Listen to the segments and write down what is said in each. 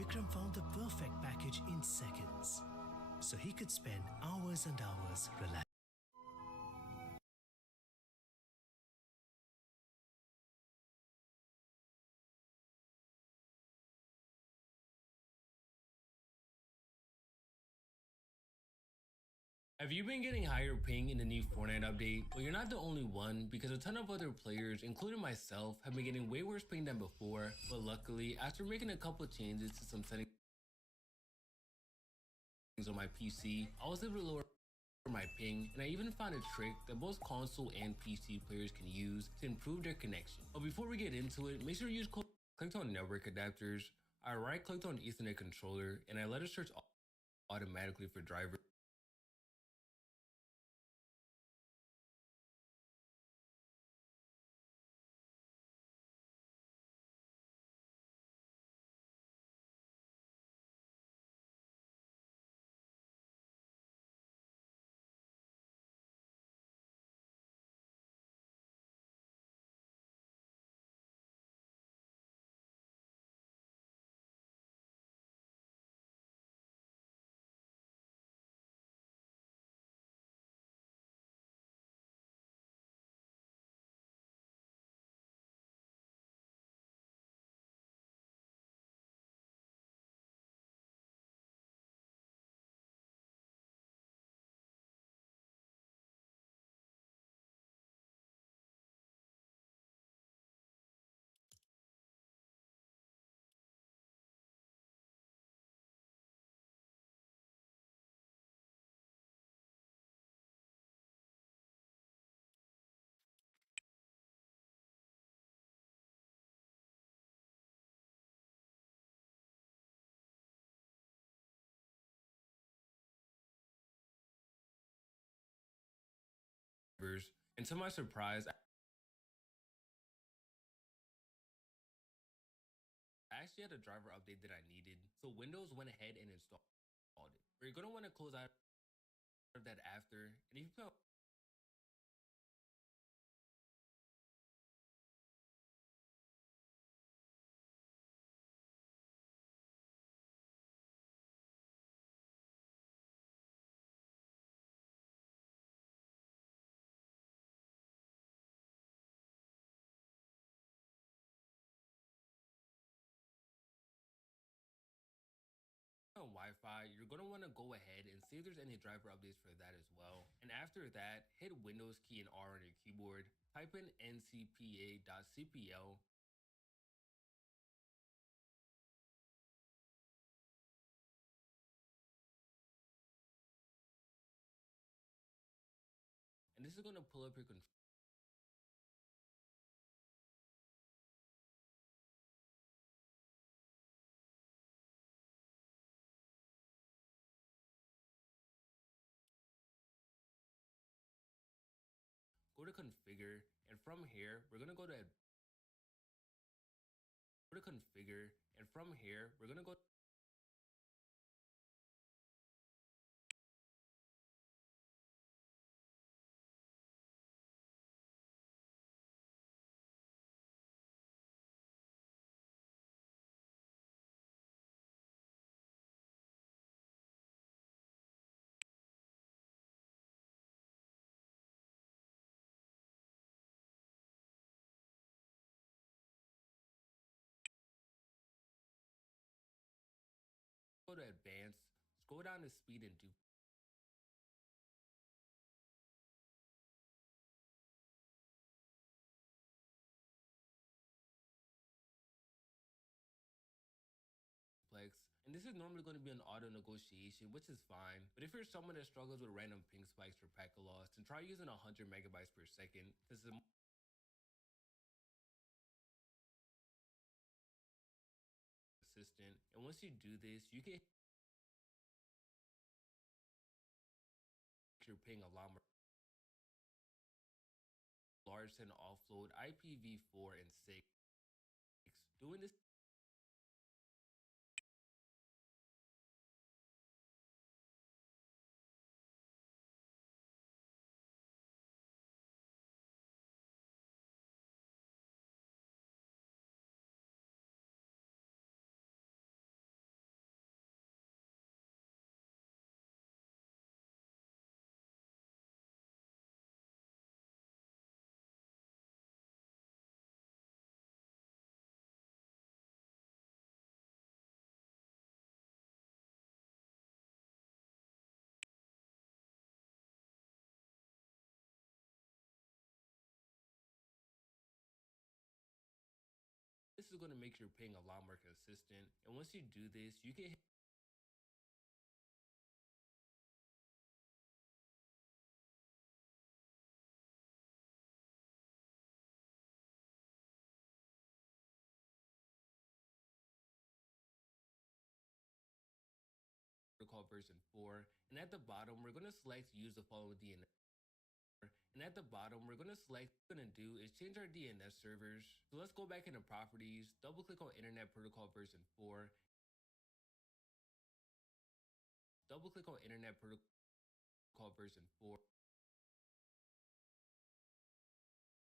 Vikram found the perfect package in seconds, so he could spend hours and hours relaxing. Have you been getting higher ping in the new Fortnite update? Well, you're not the only one, because a ton of other players, including myself, have been getting way worse ping than before. But luckily, after making a couple changes to some settings on my PC, I was able to lower my ping, and I even found a trick that both console and PC players can use to improve their connection. But before we get into it, make sure you use clicked on network adapters. I right clicked on Ethernet controller, and I let it search automatically for drivers. And to my surprise, I actually had a driver update that I needed, so Windows went ahead and installed it. But you're gonna want to close out of that after, and if you play on Wi-Fi, you're gonna want to go ahead and see if there's any driver updates for that as well. And after that, hit Windows key and R on your keyboard, type in ncpa.cpl, and this is gonna pull up your control. Go to configure, and from here, we're gonna go to advanced, scroll down to speed and duplex. And this is normally going to be an auto negotiation, which is fine. But if you're someone that struggles with random ping spikes or packet loss, then try using 100 megabytes per second. This is a assistant. And once you do this, you can your ping a lot more large and offload IPv4 and 6. Doing this this is going to make your ping a lot more consistent. And once you do this, you can hit protocol version 4. And at the bottom, we're going to select use the following DNS. And at the bottom, we're going to select what we're going to do is change our DNS servers. So let's go back into properties, double click on Internet Protocol version 4, double click on Internet Protocol version 4,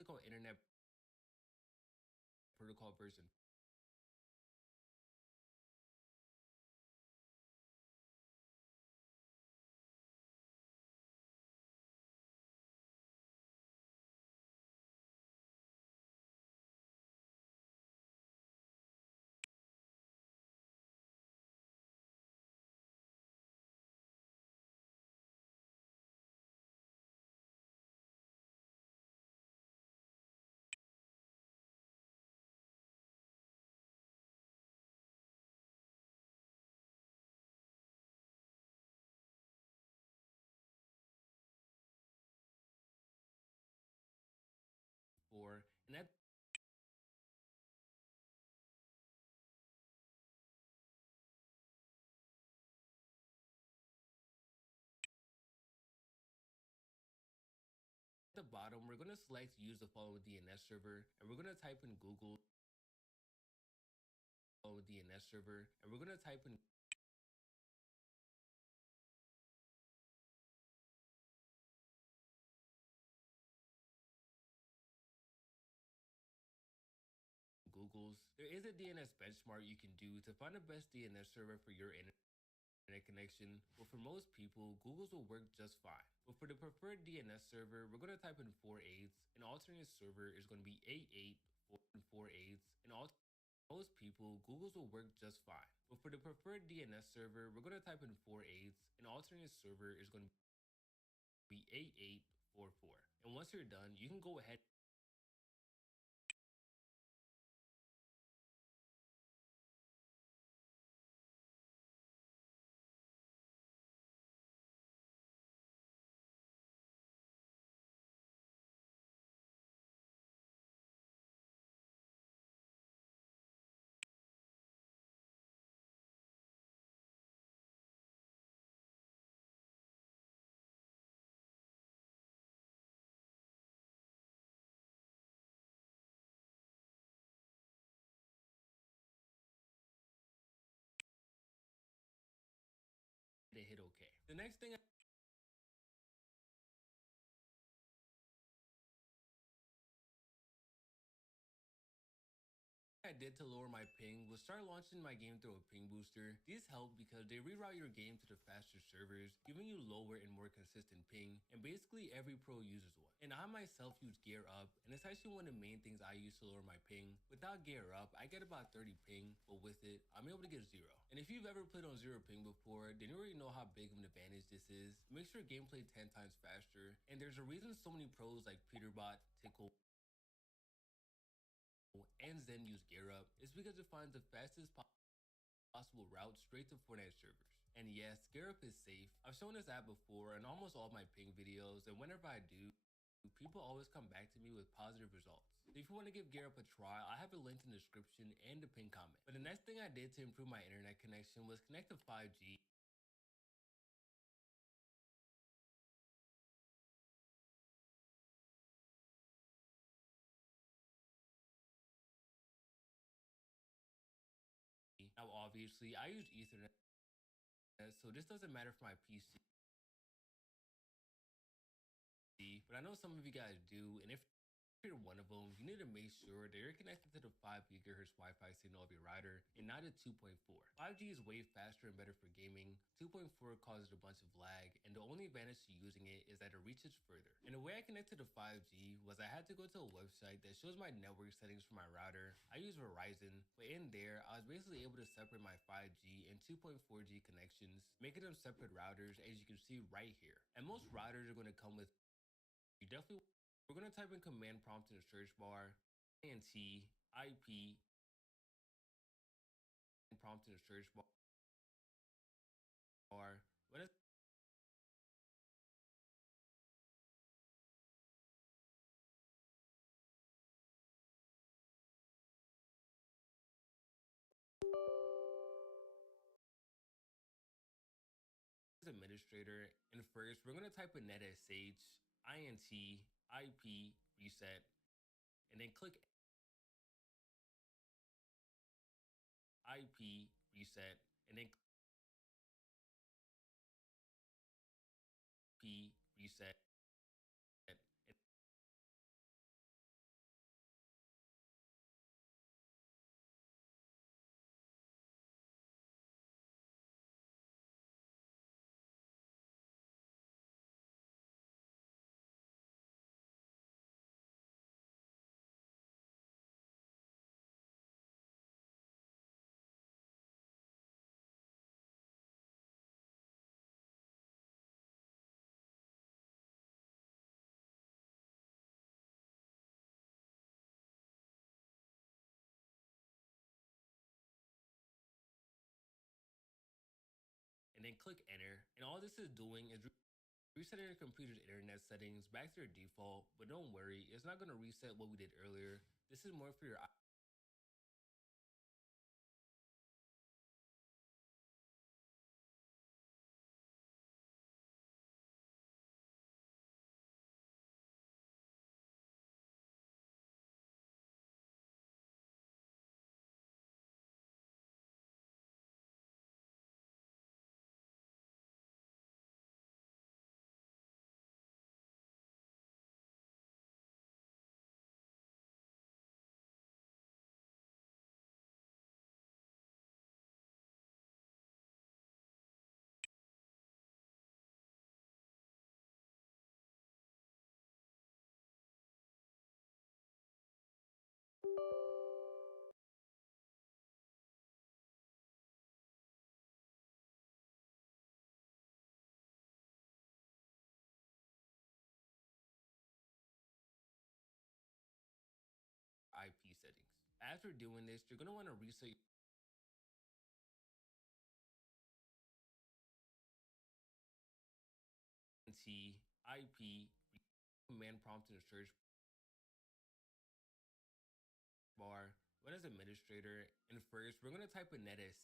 click on Internet Protocol version 4. And at the bottom, we're going to select use the following DNS server, and we're going to type in Google DNS server, and we're going to type in Google's. There is a DNS benchmark you can do to find the best DNS server for your internet connection, but for most people, Google's will work just fine. But for the preferred DNS server, we're going to type in 4/8. An alternate server is going to be 88.4/8. And most people, Google's will work just fine. But for the preferred DNS server, we're going to type in 4/8. An alternate server is going to be 8844. And once you're done, you can go ahead and hit OK. The next thing I did to lower my ping was start launching my game through a ping booster. These help because they reroute your game to the faster servers, giving you lower and more consistent ping, and basically every pro uses one. And I myself use Gear Up, and it's actually one of the main things I use to lower my ping. Without Gear Up, I get about 30 ping, but with it, I'm able to get 0. And if you've ever played on 0 ping before, then you already know how big of an advantage this is. It makes your gameplay 10 times faster, and there's a reason so many pros like Peterbot, Tickle, and Zen use GearUp is because it finds the fastest possible route straight to Fortnite servers. And yes, GearUp is safe. I've shown this app before in almost all my ping videos, and whenever I do, people always come back to me with positive results. So if you want to give GearUp a try, I have a link in the description and the pinned comment. But the next thing I did to improve my internet connection was connect to 5G. Now obviously I use Ethernet, so this doesn't matter for my PC. But I know some of you guys do, and if you're one of them, you need to make sure that you're connected to the 5 gigahertz Wi-Fi signal of your router and not a 2.4. 5G is way faster and better for gaming. 2.4 causes a bunch of lag, and the only advantage to using it is that it reaches further. And the way I connected to 5G was I had to go to a website that shows my network settings for my router. I use Verizon, but in there, I was basically able to separate my 5G and 2.4G connections, making them separate routers, as you can see right here. And most routers are going to come with we're going to type in command prompt in the search bar, INT, IP, prompt in the search bar. When it's administrator, and first we're going to type in netsh int ip reset, and then click ip reset, and then p reset, and then click enter. And all this is doing is resetting your computer's internet settings back to their default, but don't worry, it's not going to reset what we did earlier. This is more for your IP settings. After doing this, you're going to want to reset IP command prompt in the search bar. Run as administrator, and first we're going to type in netsh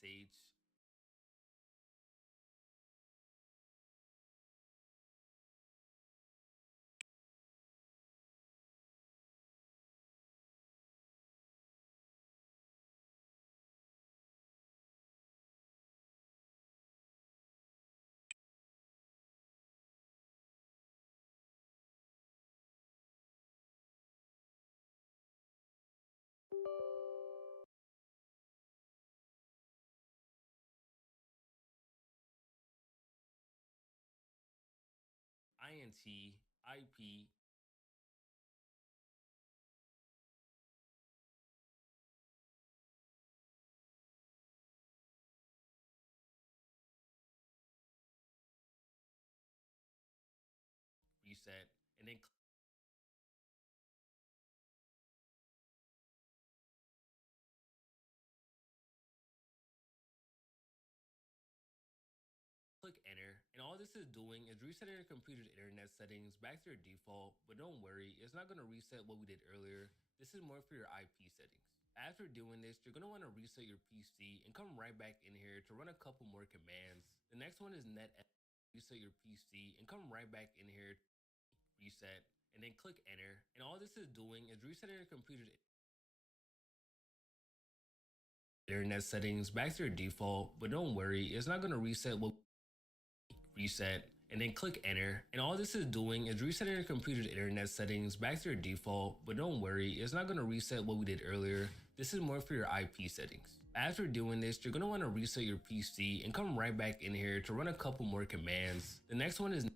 int IP reset, and then click enter. And all this is doing is resetting your computer's internet settings back to their default, but don't worry, it's not going to reset what we did earlier. This is more for your IP settings. After doing this, you're going to want to reset your PC and come right back in here to run a couple more commands. The next one is net reset your PC and come right back in here, reset, and then click enter. And all this is doing is resetting your computer's internet settings back to their default, but don't worry, it's not going to reset what reset, and then click enter. And all this is doing is resetting your computer's internet settings back to their default, but don't worry, it's not going to reset what we did earlier. This is more for your IP settings. After doing this, you're going to want to reset your PC and come right back in here to run a couple more commands. The next one is